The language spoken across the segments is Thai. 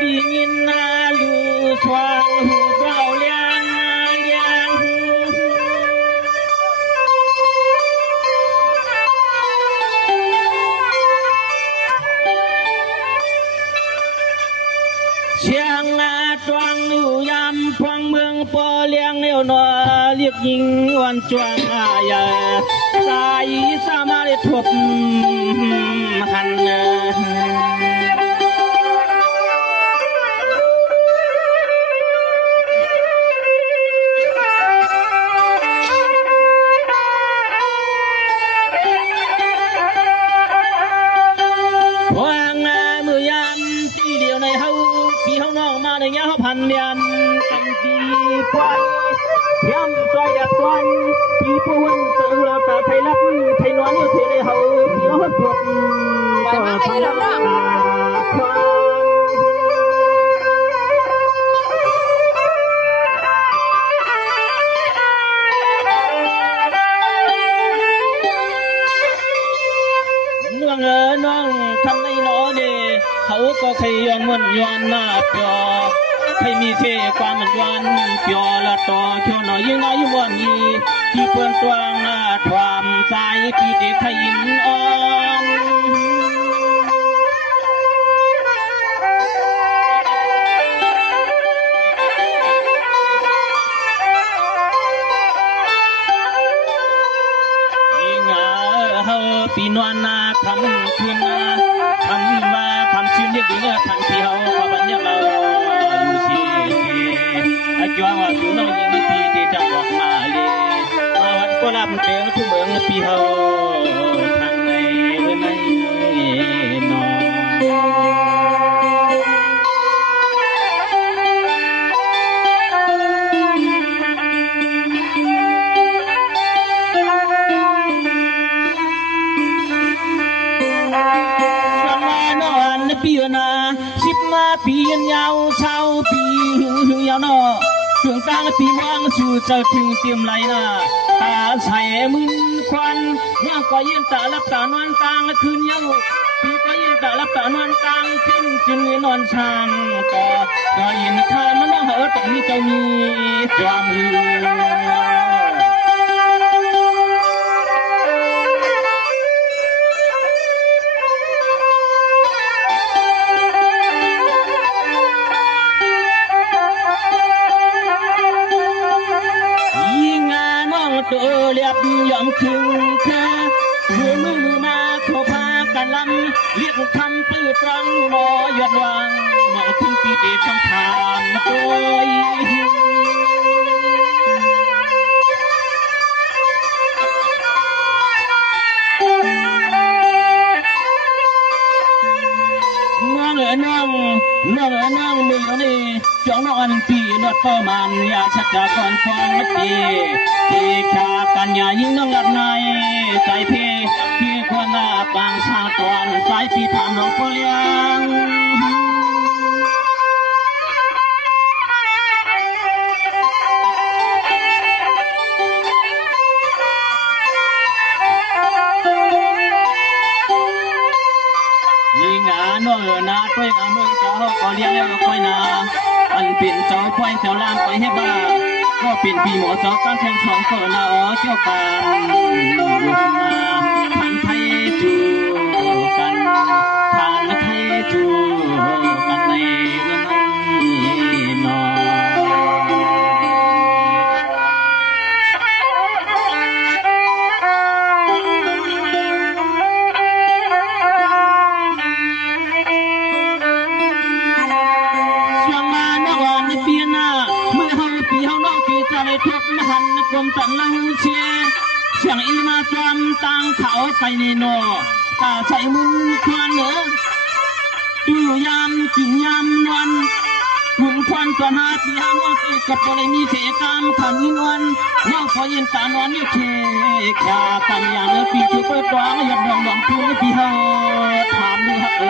ปียินนาลูสว่างหูเบาเลียงเชียงตวงนูยำพวงเมืองปอเลียงเนวนอเรียกยิงวันจวงยาสายสามาริทบหันในยามพันเดือนกันปีปลายเทียมซอยดักวันปีปวนเสือเราตาไทยรักไทยนวลอยู่เทเลเฮาเดียวฮอดพวกก็ทำได้เนื่องน้องทำในน้อนี่เขาก็เคยย้อนวนย้อนหน้าปอให้มีเทความมันวันเปียวละต่อเขียวหน่อยยิ่งน้อยยิ่งวันนี้ที่เพื่อนตัวงาความใจที่เด็กขยินอ่อนยิ่งเฮาปีนวลนาคำคืนมาคำว่าคำชื่นเรียกดีเงาทันที่เฮาขบันเนี่ยเราจวงว่าอยู่น้องยิงปีที่จังหวัดมาเลยมาวัดก็รับเปลงทุกเมืองปีเฮาทางในนอนสมานอนปีนา10 มาปียาวเช้าปีหึงยาวเนาะเครื่องตั้งปีวางสู่เจ้าถึงเตรียมไหลน่ะตาใส่มึนควันยังก็ยืนตาลับตานอนตางคืนยาวปีก็ยืนตาลับตานอนตางขึ้นจึงนอนช่างก็ยินทานมันเหอแต่มีเจ้ามีความหือตัวเรียบยอมถึงแค่มือมาขอพากันลำเรียกคำปื้อตรังรอยอดวางมองถึงปีเดชคำถามตัวน้องมือนี่จ้องนอนปีนวดประมาณยาชักจากก่อนฟองปีที่ขากันยายิ่งน้องหลับในใจเพที่ควรหน้าบางชาตอนสายปีทานน้องเลี้ยงน้องนาต้วยเมืองเจ้าก็เลี้ยงแล้วค่อยนาอันเป็นเจ้าควายเจ้าล่างไปให้บ้าก็เป็นปีหมอเจ้าตั้งแข่งสองคนละเกี่ยวกันทันไทยจูกันทันไทยจูกันในเรื่องนี้นอทุกมหันกลมตันลังเชียเสียงอีมาจำตังเขาไปในโนตาใส่มุนควันเนอดูยามกินยามนวลหุ่นควันตัวหาปีหามตีกับตัวเลยมีเทกามขันยินวันน้องขอยินตานอนนี่เทกากันอย่างเนื้อปีชุบไปกวางหยดดองดองพูนปีเฮาถามดูฮัก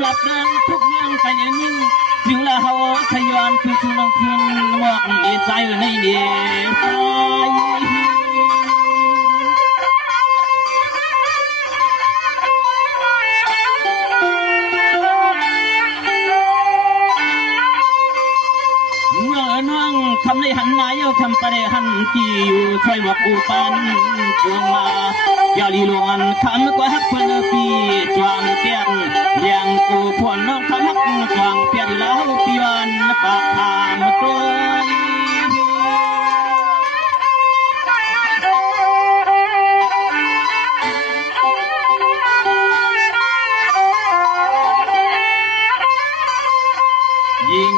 หรับเดินทุกเมืองไปนิ่งถึงละเฮาทยอนคือทุนคืนหมอกใจในนี้ไปทำในหันนายทำประเดหันที่อยู่ช่วยบอกกูปันจวงมาอย่าลีลวนคำก็ฮักเพื่อนปีจวงเตียนเลี้ยงกูพวนน้องคำฮักจวงเปียนแล้วปีวันปากทามตัวยิ่ง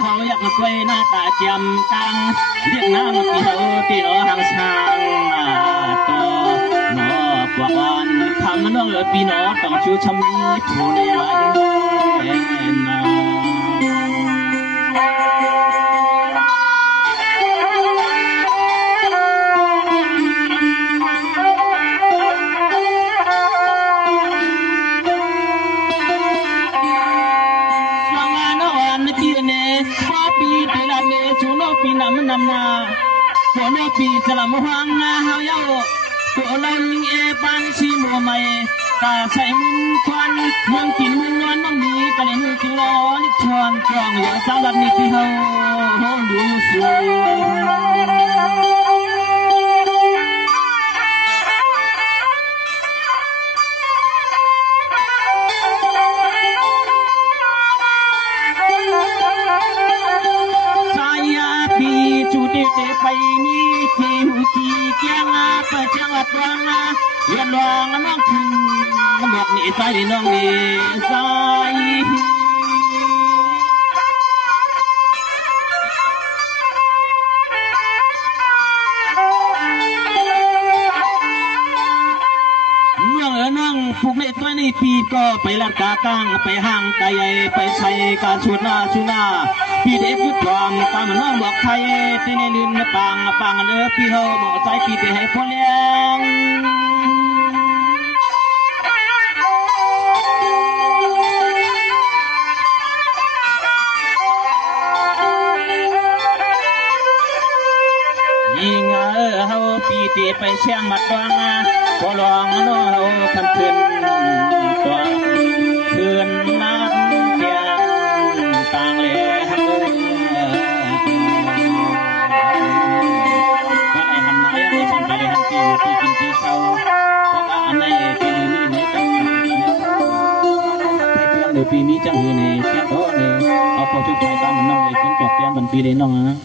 เฮาอยากสวยหน้าตาเจียมจังเรียกนางพี่เฮาที่รอห่างช่างตัวหนอปวกวันคำน้องพี่น้อต้องชูชำนี้ผู้ในวันนาปีนำนาตัวน้องปีจะลำหวังเฮาเยาตัวเรายิงบ้านชีมัวใหม่ตาใส่มุนควันเมืองกินมุนนวลน้องนี้กันเลยกินล้อนิชวนกรองอย่างสาวดันนี่ที่เฮาดูสูไปนี่ที่หูจีเกียงไปจังหวัดตรังเรียนรองน้องคืนบอกนี่ใจน้องนี่ใจน้องผูกในตัวในปีก็ไปลัดกากางไปห่างไกลไปใช้การชวนหน้าชูหน้าพี่เด็กพูดความตามน้องบอกไทยที่ในลืมปังเด้อพี่เฮาบอกใจพี่ไปให้พ่อเลี้ยงยิ่งเฮาพี่เตไปเชียงมัดวังพอลองน้องเฮาคำคืนตัวคืนนัดเตียงต่างเลยฮักก็ไอ้หันมายังไม่ส่งไปเลยหันที่อยู่ที่กินที่เช่าเพราะว่าอันไหนปีนี้ในจังหวัดนี้ให้เพื่อนในปีนี้จังหือในแก่ตัวเนี่ยเอาพอชุดไทยตามมันน้องเลยขึ้นจบเตียงบันปีเลยน้องนะ